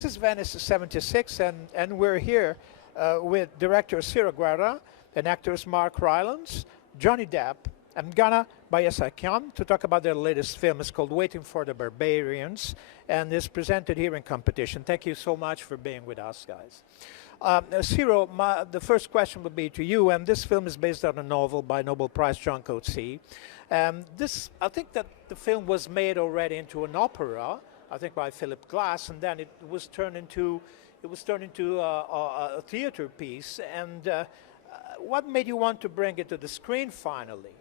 This is Venice 76, and we're here with director Ciro Guerra and actors Mark Rylance, Johnny Depp, and Ghana Bayasakian to talk about their latest film. It's called Waiting for the Barbarians, and is presented here in competition. Thank you so much for being with us, guys. Ciro, the first question would be to you, and this film is based on a novel by Nobel Prize John Coetzee. I think that the film was made already into an opera, I think by Philip Glass, and then it was turned into a theater piece. And what made you want to bring it to the screen finally?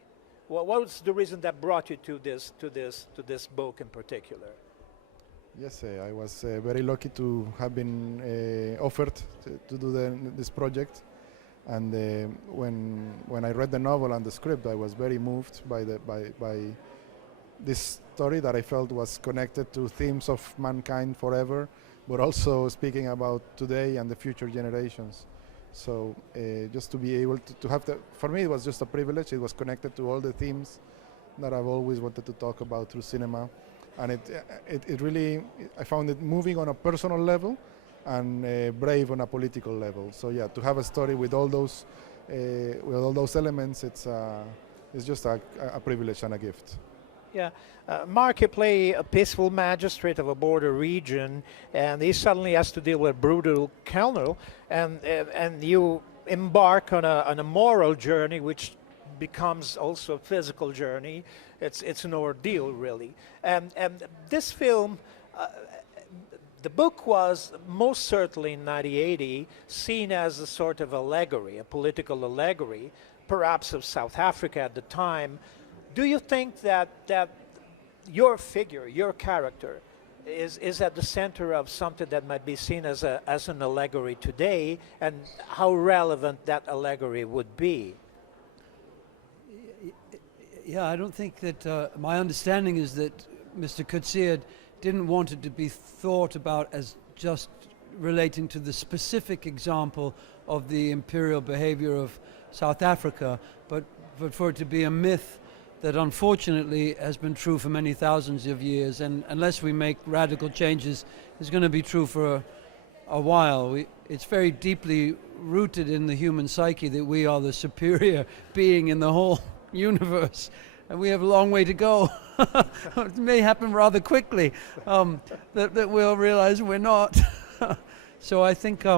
What was the reason that brought you to this book in particular? Yes, I was very lucky to have been offered to do this project, and when I read the novel and the script, I was very moved by this story that I felt was connected to themes of mankind forever, but also speaking about today and the future generations. So just to be able to have for me it was just a privilege. It was connected to all the themes that I've always wanted to talk about through cinema. And it really, I found it moving on a personal level and brave on a political level. So yeah, to have a story with all those elements, it's just a privilege and a gift. Yeah, Mark, you play a peaceful magistrate of a border region, and he suddenly has to deal with a brutal colonel, and you embark on a moral journey, which becomes also a physical journey. It's an ordeal, really. And this film, the book was most certainly in 1980 seen as a sort of allegory, a political allegory, perhaps of South Africa at the time. Do you think that your figure, your character, is at the center of something that might be seen as an allegory today, and how relevant that allegory would be? Yeah, I don't think that, my understanding is that Mr. Coetzee didn't want it to be thought about as just relating to the specific example of the imperial behavior of South Africa, but for it to be a myth that unfortunately has been true for many thousands of years, and unless we make radical changes, is going to be true for a while. It's very deeply rooted in the human psyche that we are the superior being in the whole universe, and we have a long way to go. It may happen rather quickly that we'll realize we're not. So I think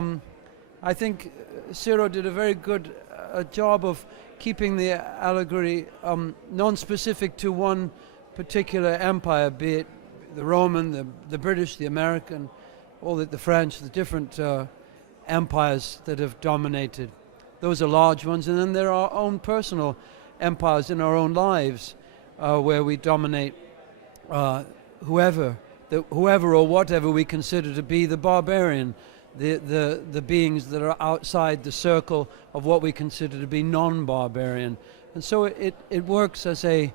Ciro did a very good job of keeping the allegory non-specific to one particular empire, be it the Roman, the British, the American, all the French, the different empires that have dominated. Those are large ones, and then there are our own personal empires in our own lives where we dominate whoever or whatever we consider to be the barbarian, the beings that are outside the circle of what we consider to be non-barbarian. And so it works as a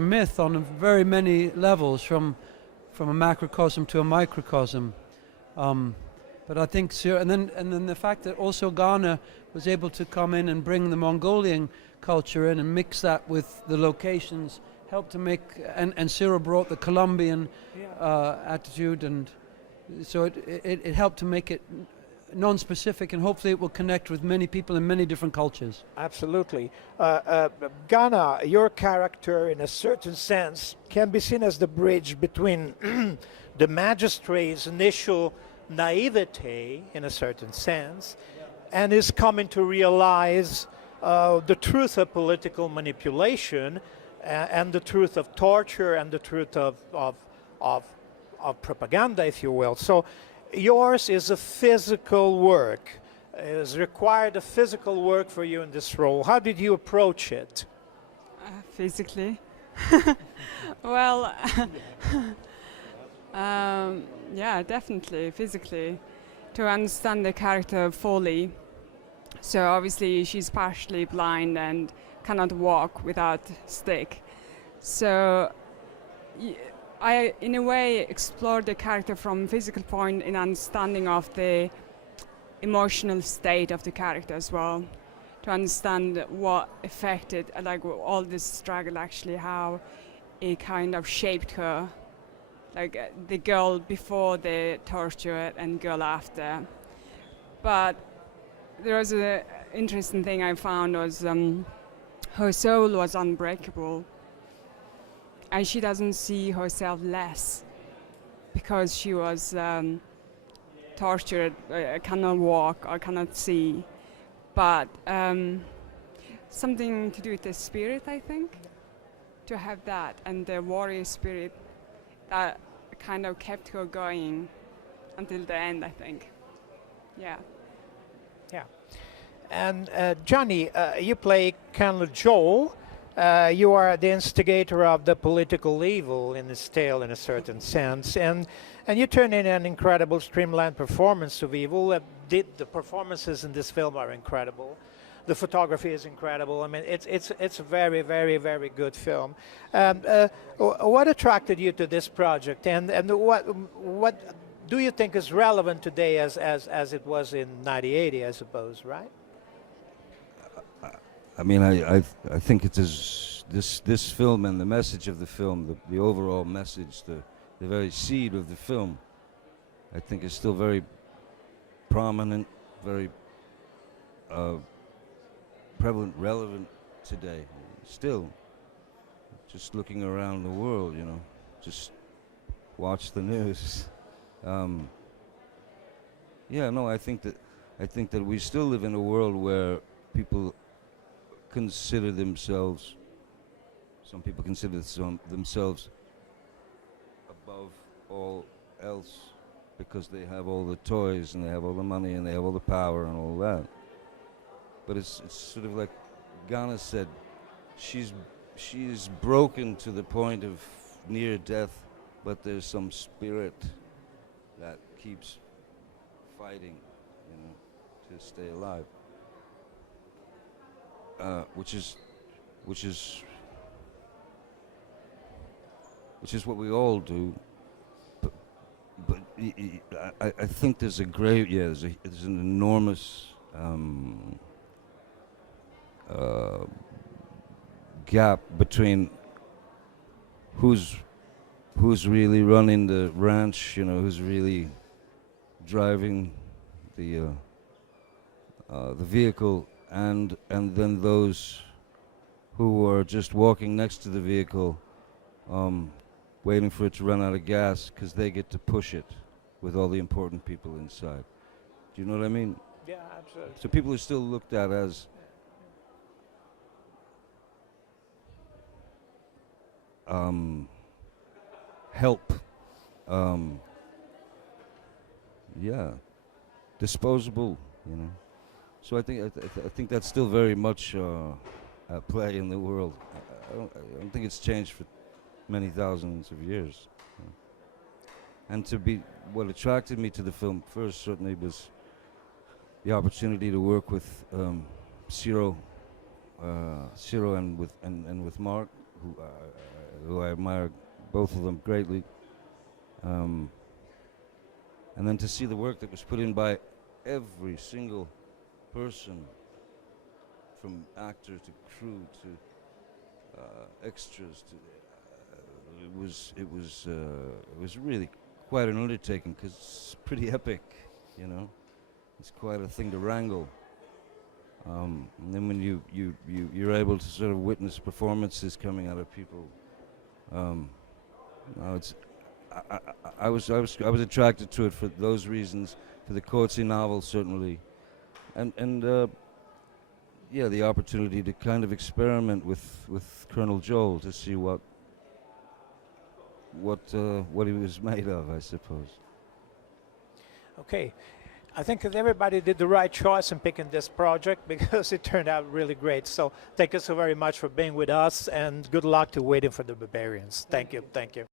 myth on very many levels, from a macrocosm to a microcosm. But I think and then the fact that also Ghana was able to come in and bring the Mongolian culture in and mix that with the locations helped to make, and Ciro brought the Colombian attitude, and so it helped to make it non-specific, and hopefully it will connect with many people in many different cultures. Absolutely. Ghana, your character in a certain sense can be seen as the bridge between the magistrate's initial naivete in a certain sense and is coming to realize the truth of political manipulation and the truth of torture and the truth of propaganda, if you will. So yours is a physical work. It has required a physical work for you in this role. How did you approach it? Physically? Well, yeah, definitely, physically. To understand the character of Folly. So obviously she's partially blind and cannot walk without stick. So I, in a way, explored the character from physical point in understanding of the emotional state of the character as well, to understand what affected, like all this struggle actually, how it kind of shaped her like the girl before the torture and girl after. But there was an interesting thing I found was her soul was unbreakable, and she doesn't see herself less because she was tortured, cannot walk or cannot see. But something to do with the spirit, I think, to have that, and the warrior spirit that kind of kept her going until the end, I think. Yeah. Yeah. And Johnny, you play Colonel Joel. You are the instigator of the political evil in this tale, in a certain sense, and you turn in an incredible streamlined performance of evil. The performances in this film are incredible. The photography is incredible. I mean, it's a very, very, very good film. What attracted you to this project, and what do you think is relevant today as it was in 1980, I suppose, right? I mean, I think it is this film and the message of the film, the overall message, the very seed of the film, I think is still very prominent, very prevalent, relevant today. Still, just looking around the world, you know, just watch the news. Yeah, no, I think that we still live in a world where people consider themselves, some people consider themselves above all else because they have all the toys and they have all the money and they have all the power and all that. But it's sort of like Ghana said, she's broken to the point of near death, but there's some spirit that keeps fighting, you know, to stay alive. Which is what we all do. But I think there's a great, there's an enormous gap between who's really running the ranch, you know, who's really driving the vehicle, and then those who are just walking next to the vehicle, waiting for it to run out of gas because they get to push it with all the important people inside. Do you know what I mean? Yeah, absolutely. So people are still looked at as help, disposable, you know. So I think that's still very much at play in the world. I don't think it's changed for many thousands of years. And what attracted me to the film first certainly was the opportunity to work with Ciro and with Mark, who I admire both of them greatly. And then to see the work that was put in by every single person, from actor to crew to extras, to it was really quite an undertaking because it's pretty epic, you know. It's quite a thing to wrangle. And then when you're able to sort of witness performances coming out of people, I was attracted to it for those reasons, for the Coetzee novel certainly, and the opportunity to kind of experiment with Colonel Joel to see what he was made of, I suppose. Okay. I think that everybody did the right choice in picking this project because it turned out really great. So thank you so very much for being with us, and good luck to Waiting for the Barbarians. Thank you. Thank you.